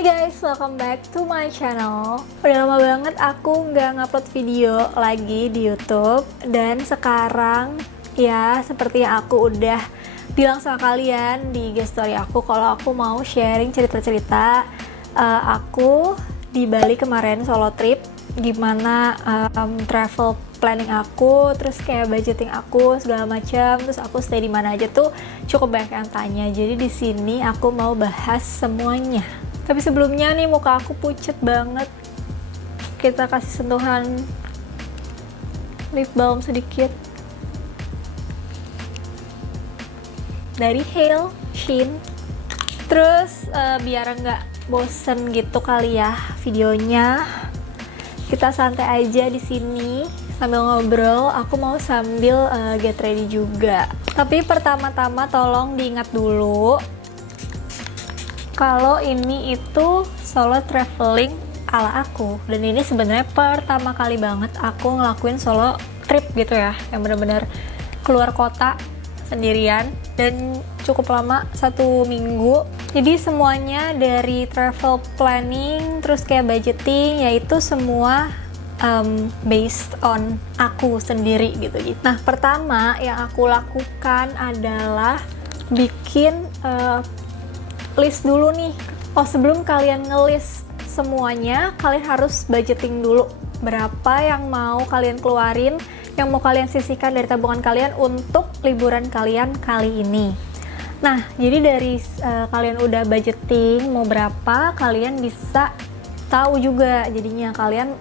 Hai guys, welcome back to my channel. Udah lama banget aku nggak ngupload video lagi di YouTube. Dan sekarang ya seperti yang aku udah bilang sama kalian di IG story aku, kalau aku mau sharing cerita-cerita aku di Bali kemarin solo trip. Gimana travel planning aku, terus kayak budgeting aku segala macam, terus aku stay di mana aja tuh cukup banyak yang tanya. Jadi di sini aku mau bahas semuanya. Tapi sebelumnya nih muka aku pucet banget. Kita kasih sentuhan lip balm sedikit dari Hale Sheen. Terus biar nggak bosen gitu kali ya videonya, kita santai aja di sini sambil ngobrol. Aku mau sambil get ready juga. Tapi pertama-tama tolong diingat dulu kalau ini itu solo traveling ala aku, dan ini sebenarnya pertama kali banget aku ngelakuin solo trip gitu ya, yang bener-bener keluar kota sendirian dan cukup lama, 1 minggu. Jadi semuanya dari travel planning terus kayak budgeting, yaitu semua based on aku sendiri gitu. Nah, pertama yang aku lakukan adalah bikin list dulu nih. Oh, sebelum kalian ngelist semuanya, kalian harus budgeting dulu berapa yang mau kalian keluarin, yang mau kalian sisihkan dari tabungan kalian untuk liburan kalian kali ini. Nah, jadi dari kalian udah budgeting mau berapa, kalian bisa tahu juga jadinya kalian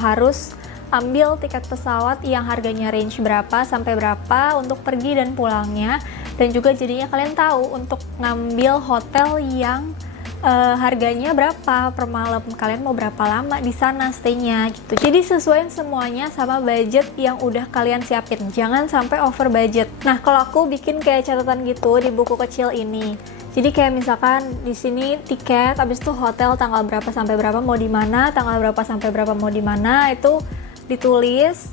harus ambil tiket pesawat yang harganya range berapa sampai berapa untuk pergi dan pulangnya. Dan juga jadinya kalian tahu untuk ngambil hotel yang harganya berapa per malam, kalian mau berapa lama di sana stay-nya gitu. Jadi sesuaiin semuanya sama budget yang udah kalian siapin, jangan sampai over budget. Nah, kalau aku bikin kayak catatan gitu di buku kecil ini. Jadi kayak misalkan di sini tiket, habis itu hotel tanggal berapa sampai berapa mau di mana, tanggal berapa sampai berapa mau di mana, itu ditulis.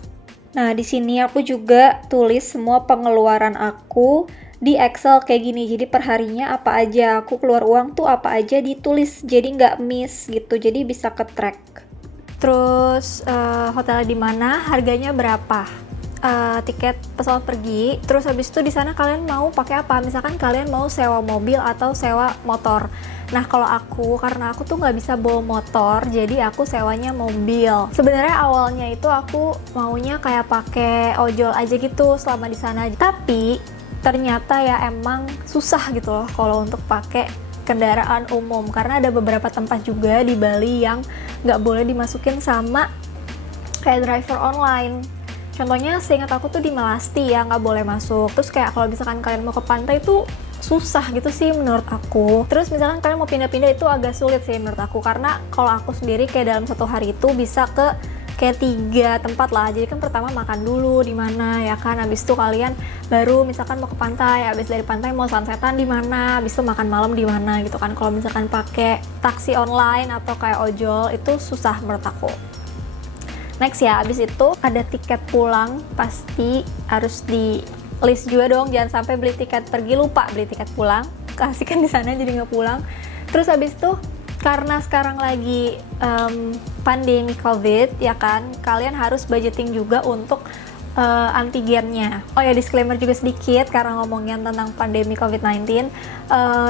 Nah, di sini aku juga tulis semua pengeluaran aku di Excel kayak gini. Jadi perharinya apa aja, aku keluar uang tuh apa aja ditulis, jadi nggak miss gitu, jadi bisa ke track. Terus hotel di mana, harganya berapa, tiket pesawat pergi, terus habis itu di sana kalian mau pakai apa, misalkan kalian mau sewa mobil atau sewa motor. Nah, kalau aku, karena aku tuh nggak bisa bawa motor, jadi aku sewanya mobil. Sebenarnya awalnya itu aku maunya kayak pakai ojol aja gitu selama di sana, tapi ternyata ya emang susah gitu loh kalau untuk pakai kendaraan umum, karena ada beberapa tempat juga di Bali yang nggak boleh dimasukin sama kayak driver online. Contohnya seingat aku tuh di Melasti ya nggak boleh masuk. Terus kayak kalau misalkan kalian mau ke pantai tuh susah gitu sih menurut aku. Terus misalkan kalian mau pindah-pindah itu agak sulit sih menurut aku, karena kalau aku sendiri kayak dalam 1 hari itu bisa ke kayak 3 tempat lah. Jadi kan pertama makan dulu di mana ya kan, habis itu kalian baru misalkan mau ke pantai, habis dari pantai mau sunsetan di mana, habis itu makan malam di mana gitu kan. Kalau misalkan pakai taksi online atau kayak ojol itu susah menurut aku. Next ya, habis itu ada tiket pulang, pasti harus di list juga dong, jangan sampai beli tiket pergi lupa beli tiket pulang, kasihkan di sana jadi nggak pulang. Terus habis itu karena sekarang lagi pandemi COVID ya kan, kalian harus budgeting juga untuk antigennya. Oh ya, disclaimer juga sedikit karena ngomongin tentang pandemi COVID-19.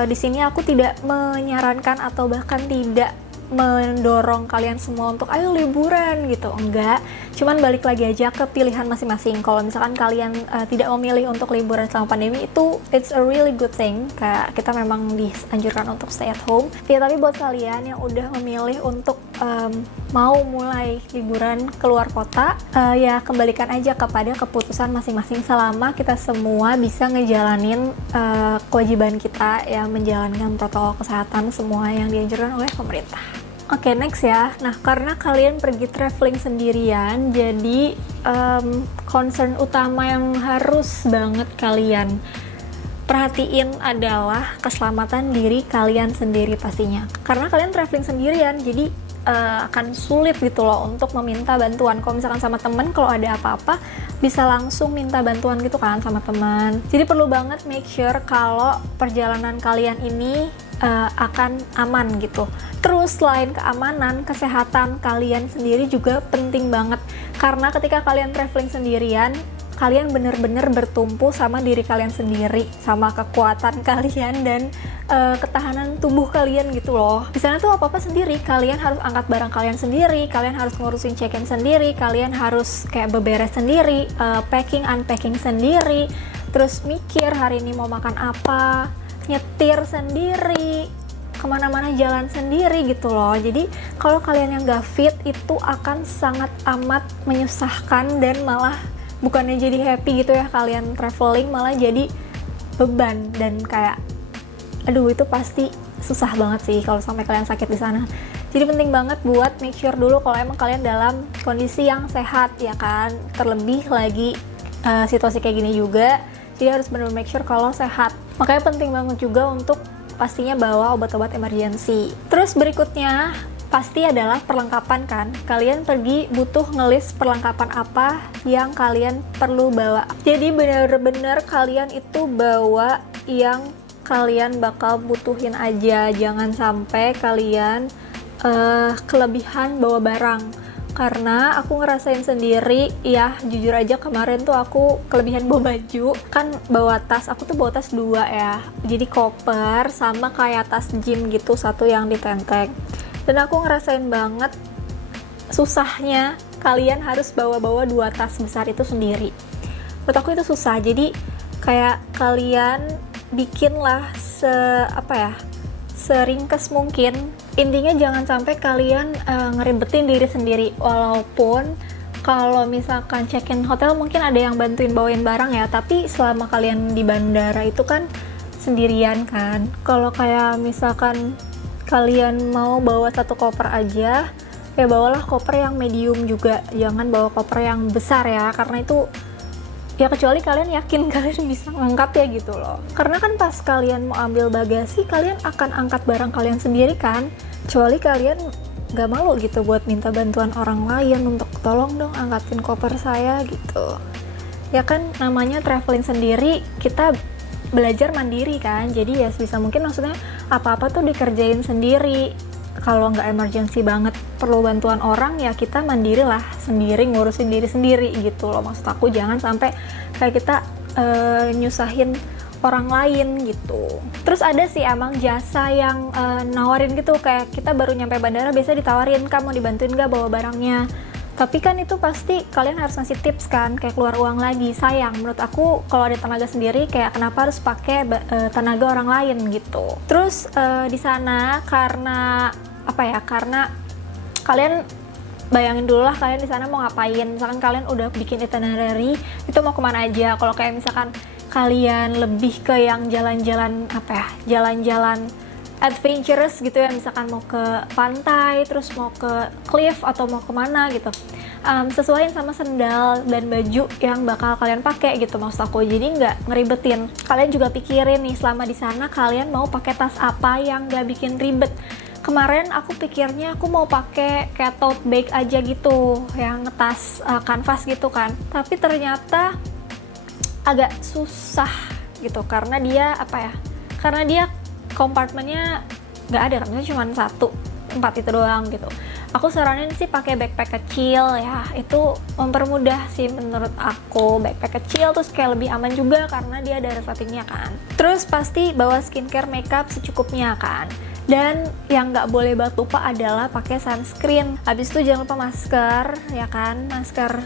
Di sini aku tidak menyarankan atau bahkan tidak mendorong kalian semua untuk ayo liburan gitu, enggak. Cuman balik lagi aja ke pilihan masing-masing. Kalau misalkan kalian tidak memilih untuk liburan selama pandemi, itu it's a really good thing, kayak kita memang dianjurkan untuk stay at home ya. Tapi buat kalian yang udah memilih untuk mau mulai liburan keluar kota, ya kembalikan aja kepada keputusan masing-masing, selama kita semua bisa ngejalanin kewajiban kita ya, menjalankan protokol kesehatan semua yang dianjurkan oleh pemerintah. Oke, next ya. Nah, karena kalian pergi traveling sendirian, jadi concern utama yang harus banget kalian perhatiin adalah keselamatan diri kalian sendiri pastinya. Karena kalian traveling sendirian, jadi akan sulit gitu loh untuk meminta bantuan. Kalau misalkan sama temen, kalau ada apa-apa bisa langsung minta bantuan gitu kan sama teman. Jadi perlu banget make sure kalau perjalanan kalian ini akan aman gitu. Terus selain keamanan, kesehatan kalian sendiri juga penting banget, karena ketika kalian traveling sendirian, kalian bener-bener bertumpu sama diri kalian sendiri, sama kekuatan kalian dan ketahanan tubuh kalian gitu loh. Di sana tuh apa-apa sendiri, kalian harus angkat barang kalian sendiri, kalian harus ngurusin check-in sendiri, kalian harus kayak beberes sendiri, packing unpacking sendiri, terus mikir hari ini mau makan apa, nyetir sendiri, kemana-mana jalan sendiri gitu loh. Jadi kalau kalian yang gak fit itu akan sangat amat menyusahkan dan malah bukannya jadi happy gitu ya kalian traveling, malah jadi beban dan kayak aduh itu pasti susah banget sih kalau sampai kalian sakit di sana. Jadi penting banget buat make sure dulu kalau emang kalian dalam kondisi yang sehat ya kan. Terlebih lagi situasi kayak gini juga, jadi harus benar-benar make sure kalau sehat. Makanya penting banget juga untuk pastinya bawa obat-obat emergency. Terus berikutnya pasti adalah perlengkapan kan. Kalian pergi butuh ngelis perlengkapan apa yang kalian perlu bawa. Jadi benar-benar kalian itu bawa yang kalian bakal butuhin aja. Jangan sampai kalian kelebihan bawa barang. Karena aku ngerasain sendiri ya, jujur aja kemarin tuh aku kelebihan bawa baju. Kan bawa tas, aku tuh bawa tas 2 ya, jadi koper sama kayak tas gym gitu, satu yang ditenteng. Dan aku ngerasain banget susahnya kalian harus bawa-bawa 2 tas besar itu sendiri. Menurut aku itu susah, jadi kayak kalian bikinlah seringkes mungkin. Intinya jangan sampai kalian ngeribetin diri sendiri. Walaupun kalau misalkan check-in hotel mungkin ada yang bantuin bawain barang ya, tapi selama kalian di bandara itu kan sendirian kan. Kalau kayak misalkan kalian mau bawa 1 koper aja, ya bawalah koper yang medium juga, jangan bawa koper yang besar ya, karena itu ya kecuali kalian yakin kalian bisa ngangkat ya gitu loh. Karena kan pas kalian mau ambil bagasi, kalian akan angkat barang kalian sendiri kan, kecuali kalian gak malu gitu buat minta bantuan orang lain untuk tolong dong angkatin koper saya gitu. Ya kan namanya traveling sendiri, kita belajar mandiri kan, jadi ya sebisa mungkin maksudnya apa-apa tuh dikerjain sendiri. Kalau nggak emergency banget perlu bantuan orang, ya kita mandiri lah, sendiri ngurusin diri sendiri gitu loh. Maksud aku jangan sampai kayak kita nyusahin orang lain gitu. Terus ada sih emang jasa yang nawarin gitu, kayak kita baru nyampe bandara biasa ditawarin, "Kak mau dibantuin nggak bawa barangnya?" Tapi kan itu pasti kalian harus ngasih tips kan, kayak keluar uang lagi. Sayang, menurut aku kalau ada tenaga sendiri kayak kenapa harus pakai tenaga orang lain gitu. Terus di sana karena karena kalian bayangin dulu lah kalian di sana mau ngapain. Misalkan kalian udah bikin itinerary, itu mau kemana aja. Kalau kayak misalkan kalian lebih ke yang jalan-jalan jalan-jalan adventurous gitu ya, misalkan mau ke pantai, terus mau ke cliff atau mau kemana gitu, sesuaiin sama sendal dan baju yang bakal kalian pakai gitu maksud aku. Jadi nggak ngeribetin. Kalian juga pikirin nih selama di sana kalian mau pakai tas apa yang nggak bikin ribet. Kemarin aku pikirnya aku mau pakai kayak tote bag aja gitu, yang tas kanvas gitu kan. Tapi ternyata agak susah gitu karena dia karena dia kompartemennya nggak ada, karena cuma 1 tempat itu doang gitu. Aku saranin sih pakai backpack kecil ya, itu mempermudah sih menurut aku. Backpack kecil terus kayak lebih aman juga karena dia ada resletingnya kan. Terus pasti bawa skincare, makeup secukupnya kan. Dan yang nggak boleh banget lupa adalah pakai sunscreen. Habis itu jangan lupa masker ya kan, masker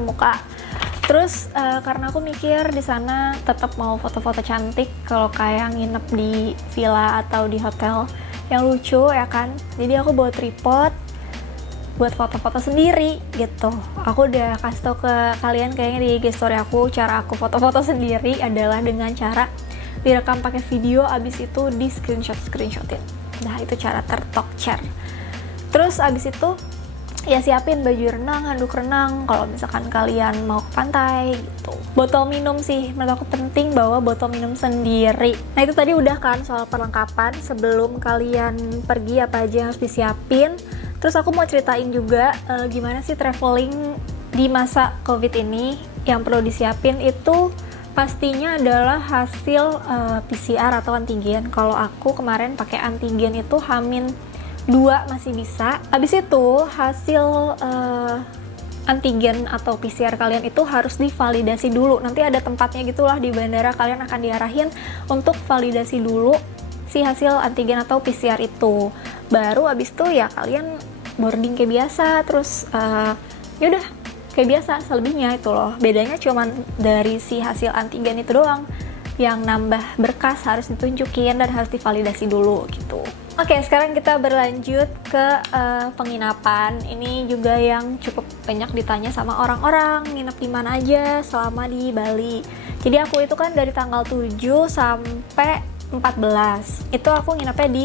muka. Terus karena aku mikir di sana tetap mau foto-foto cantik kalau kayak nginep di villa atau di hotel yang lucu ya kan. Jadi aku bawa tripod buat foto-foto sendiri gitu. Aku udah kasih tau ke kalian kayaknya di IG story aku, cara aku foto-foto sendiri adalah dengan cara direkam pakai video, abis itu di screenshotin. Nah itu cara tertokcer. Terus abis itu ya siapin baju renang, handuk renang kalau misalkan kalian mau ke pantai gitu. Botol minum sih, menurut aku penting bawa botol minum sendiri. Nah itu tadi udah kan soal perlengkapan sebelum kalian pergi, apa aja yang harus disiapin. Terus aku mau ceritain juga gimana sih traveling di masa COVID ini. Yang perlu disiapin itu pastinya adalah hasil PCR atau antigen. Kalau aku kemarin pakai antigen itu H-2 masih bisa. Habis itu hasil antigen atau PCR kalian itu harus divalidasi dulu. Nanti ada tempatnya gitulah di bandara, kalian akan diarahin untuk validasi dulu si hasil antigen atau PCR itu. Baru habis itu ya kalian boarding kayak biasa, terus yaudah kayak biasa, selebihnya itu loh. Bedanya cuman dari si hasil antigen itu doang yang nambah berkas harus ditunjukin dan harus divalidasi dulu gitu. Oke, sekarang kita berlanjut ke penginapan. Ini juga yang cukup banyak ditanya sama orang-orang, nginep di mana aja selama di Bali. Jadi aku itu kan dari tanggal 7 sampai 14. Itu aku nginepnya di